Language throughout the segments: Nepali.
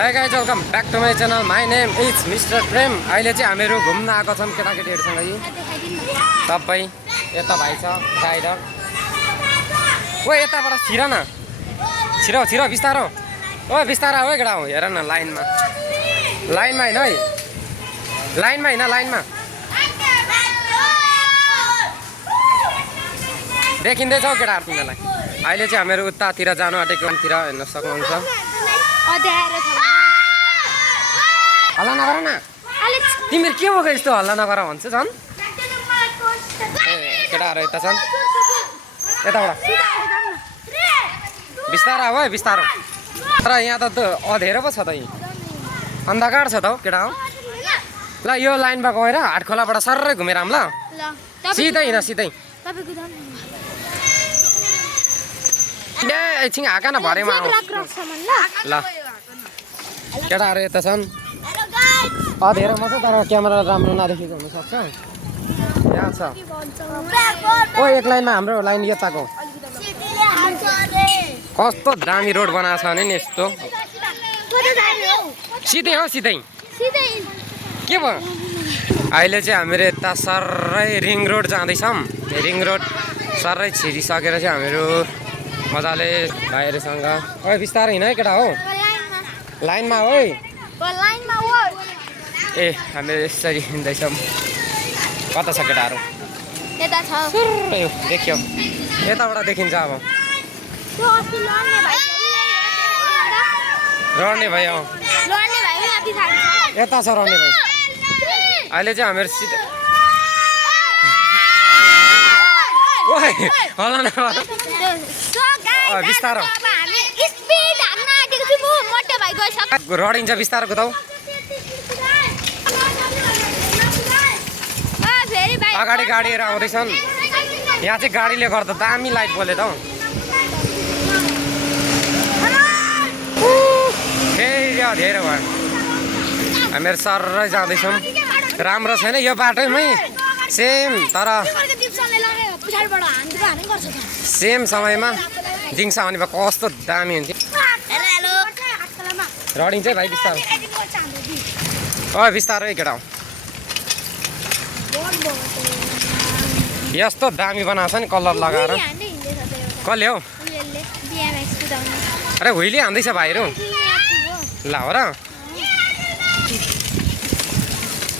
Hi guys, welcome back to my channel. My name is Mr. Prem. अहिले चाहिँ हामीहरू घुम्न आएको छौँ केटाकेटीहरूसँग यी सबै यता भाइ छ राइडर ओ यताबाट छिर न छिर छिर बिस्तारो ओ बिस्तारा हो केटा हो हेर न लाइनमा लाइनमा हैन है लाइनमा हैन लाइनमा देखिँदैछ केटाहरू तिमीलाई अहिले चाहिँ हामीहरू उतातिर जानु आँटेकोतिर हेर्न सक्नुहुन्छ हल्ला नगर न तिमीहरू के भएको यस्तो हल्ला नगर भन्छ झन् केटाहरू यता छन् यताबाट बिस्तारा हो है बिस्तारो तर यहाँ त अँधेरो पो छ त यहीँ अन्धकार छ त हौ केटा हो ल यो लाइनमा गएर हाटखोलाबाट सर्रै घुमेर आऊँ ल सिधै हिँड सिधै एकछिन हाँका न भरेमा ल केटाहरू यता छन् अँधेरोमा छ तर क्यामेरा राम्रो नदेखेको हुनसक्छ यहाँ छ ओ एक लाइनमा हाम्रो लाइन यताको कस्तो दामी रोड बनाएको छ भने नि यस्तो सिधै हो सिधै के भयो अहिले चाहिँ हामीहरू यता सर्रै रिङ रोड जाँदैछौँ रिङ रोड सर्रै छिरिसकेर चाहिँ हामीहरू मजाले भाइहरूसँग ओ बिस्तारै हिँड है केटा हो लाइनमा हो ए हामीहरू यसरी हिँड्दैछौँ कता छ केटाहरू देखियो यताबाट देखिन्छ अब रड्ने भाइ अँ यता छ रड्ने भाइ अहिले चाहिँ हामीहरू सिधै हल्ला न बिस्तारो रडिन्छ बिस्तारोको त अगाडि गाडीहरू आउँदैछन् यहाँ चाहिँ गाडीले गर्दा दामी लाइट बोले त फेरि अँधेरो भयो हामीहरू सर्रै जाँदैछौँ राम्रो छैन यो बाटोमै सेम तर सेम समयमा दिन्छ भने कस्तो दामी हुन्थ्यो रडिन्छ है भाइ बिस्तारो ओ बिस्तारो है केटा यस्तो दामी बनाएको छ नि कलर लगाएर कसले हौ अरे हुइली हान्दैछ भाइहरू ल हो र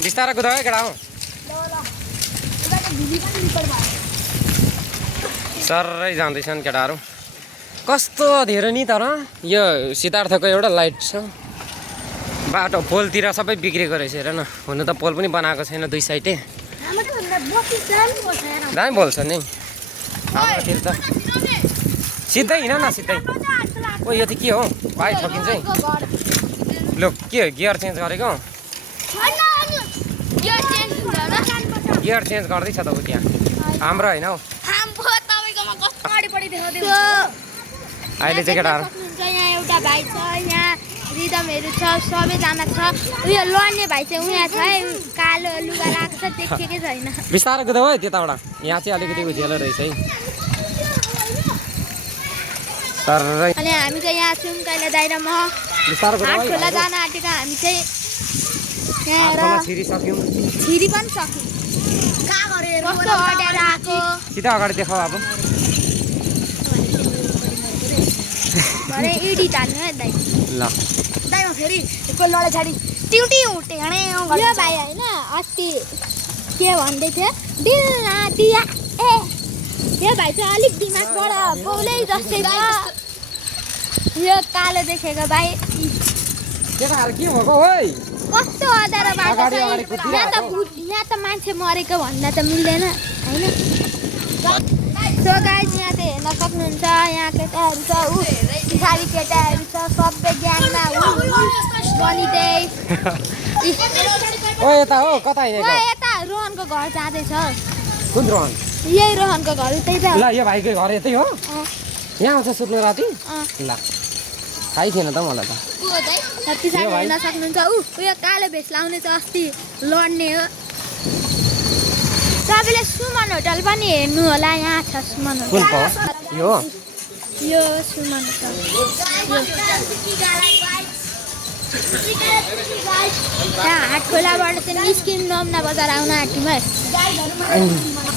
बिस्तारो कुदाउ है केटा हो सर्रै जाँदैछन् केटाहरू कस्तो धेरै नि तर यो सिद्धार्थको एउटा लाइट छ बाटो पोलतिर सबै बिग्रेको रहेछ हेर न हुनु त पोल पनि बनाएको छैन दुई साइडे दामी बोल्छ नि हाम्रोतिर त सिधै हिँड न सिधै ओ यो चाहिँ के हो भाइ ठकिन्छ है लु के हो गियर चेन्ज गरेको गियर चेन्ज गर्दैछ त ऊ त्यहाँ हाम्रो होइन हौ अहिले चाहिँ केटाहरू यहाँ एउटा भाइ छ यहाँ रिदमहरू छ सबैजना छ उयो लड्ने भाइ चाहिँ उहाँ छ है कालो लुगा लगाएको छ देखेकै छैन बिस्तारो कुदाउ है त्यताबाट यहाँ चाहिँ अलिकति उज्यालो रहेछ है सर्रै अनि हामी चाहिँ यहाँ छौँ कहिले दाइरा म हाटखोला जान आँटेको हामी चाहिँ यहाँ छिरिसक्यौँ छिरी पनि सक्यौँ कस्तो अड्याएर आएको सिधा अगाडि देखाऊ अब भरे इडी हाल्नु है दाइ ल दाइमा फेरि कोही लडा छाडी टिउटी उठे यो भाइ होइन अस्ति के भन्दै थियो दिल न दिया ए यो भाइ चाहिँ अलिक दिमागबाट बौलै जस्तै छ यो कालो देखेको भाइ केटाहरू के भएको है कस्तो अँध्यारो बाटो छ यहाँ त मान्छे मरेको भन्दा त मिल्दैन होइन सो गाइज यहाँ चाहिँ हेर्न सक्नुहुन्छ यहाँ केटाहरू छ ऊ पछाडि केटाहरू छ सबै ग्याङमा बनिँदै ओ यता हो कता हिँडेको यता रोहनको घर जाँदैछ कुन रोहन यही रोहनको घर उतै त ल यो भाइको घर यतै हो यहाँ आउँछ सुत्नु राति ल थाहै थिएन त मलाई त पछाडि हेर्न सक्नुहुन्छ उयो कालो भेष लाउने चाहिँ अस्ति लड्ने हो तपाईँले सुमन होटल पनि हेर्नु होला यहाँ छ सुमन होटल यो यो सुमन होटल त्यहाँ हाट खोलाबाट चाहिँ निस्किनु नम्ना बजार आउन आँटीमा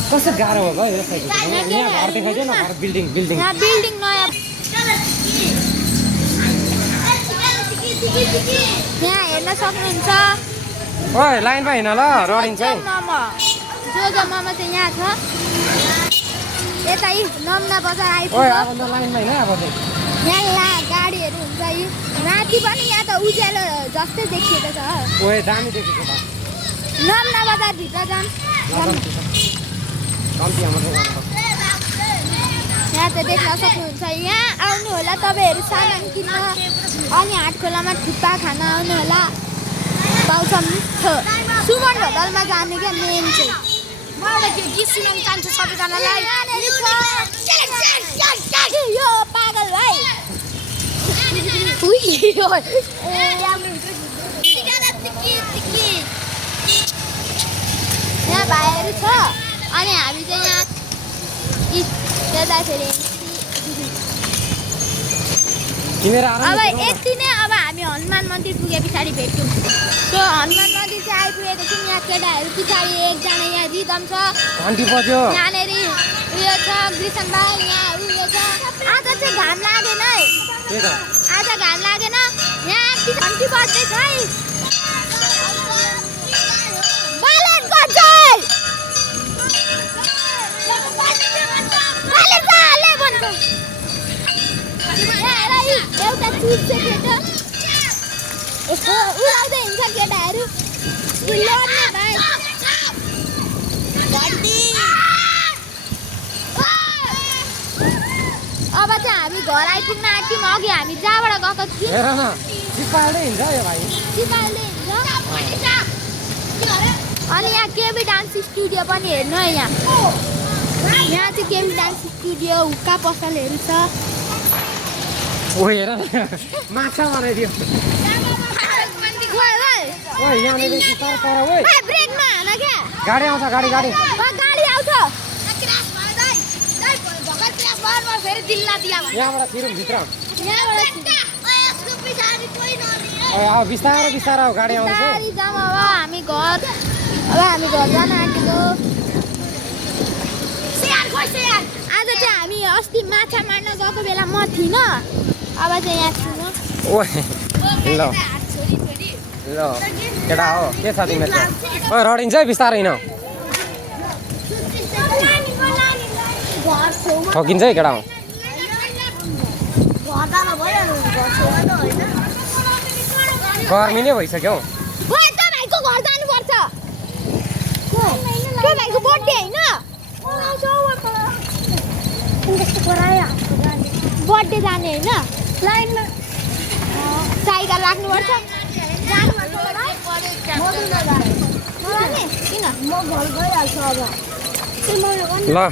कस्तो गाह्रो हो भाइ यो साइकल यहाँ घर देखाइदियो न घर बिल्डिङ बिल्डिङ यहाँ बिल्डिङ नयाँ यहाँ हेर्न सक्नुहुन्छ ओइ लाइनमा हिँड ल रडिन्छ है मोमो जो मोमो चाहिँ यहाँ छ यता यी नम्ना बजार ओइ आइपुग्यो अब त लाइनमा हिँड अब चाहिँ यहाँ गाडीहरू हुन्छ यी राति पनि यहाँ त उज्यालो जस्तै देखिएको छ ओइ दामी देखेको त नम्ना बजारभित्र जाम कम्ती हाम्रो गर्नुपर्छ यहाँ त देख्न सक्नुहुन्छ यहाँ आउनु होला तपाईँहरू सामान किन्न अनि हाट खोलामा थुक्पा खान आउनु होला पाउँछ मिठो सुमन होटलमा जाने क्या मेन चाहिँ म एउटा त्यो गीत सुनाउन चाहन्छु सबैजनालाई यो पागल भाइ यहाँ भाइहरू छ अनि हामी चाहिँ यहाँ हेर्दाखेरि किनेर अब यति नै अब हामी हनुमान मन्दिर पुगे पछाडि भेट्छौँ त्यो हनुमान मन्दिर चाहिँ आइपुगेको छौँ यहाँ केटाहरू पछाडि एकजना यहाँ रिदम छ घन्टी बज्यो यहाँनिर उयो छ कृष्ण भाइ यहाँ उयो छ आज चाहिँ घाम लागेन है त्यही त आज घाम लागेन यहाँ घन्टी बज्दैछ है बालेनको जय एउटा चुप छ केटा यस्तो उडाउँदै हिँड्छ केटाहरू लड्ने भाइ अब चाहिँ हामी घर आइपुग्न आँट्यौँ अघि हामी जहाँबाट गएको थियौँ हेर न चिपाल्दै हिँड्छ यो भाइ सिपालले हिँड्छ अनि यहाँ केबी डान्स स्टुडियो पनि हेर्नु है यहाँ चाहिँ केबी डान्स स्टुडियो हुक्का पसलहरू छ ओ हेर न माछा बनाइदियो ओइ यहाँनिर बिस्तारै पर ओइ ब्रेकमा हान क्या गाडी आउँछ गाडी गाडी गाडी आउँछ यहाँबाट छिरौँ भित्र यहाँबाट अब बिस्तारो बिस्तारो गाडी आउँदैछ बिस्तारै जाऊँ अब हामी घर जान आँटेको आज चाहिँ हामी अस्ति माछा मार्न गएको बेला म थिइनँ अब चाहिँ यहाँ छुइनँ ओइ ल ल केटा हो के छ तिमीहरूको ओइ रडिन्छ है बिस्तारै हिँड ठकिन्छ है केटा हो गर्मी नै भइसक्यो हौ भाइको घर जानुपर्छ भाइको बर्थडे होइन बर्थडे जाने होइन लाइनमा साइकल राख्नुपर्छ किन ल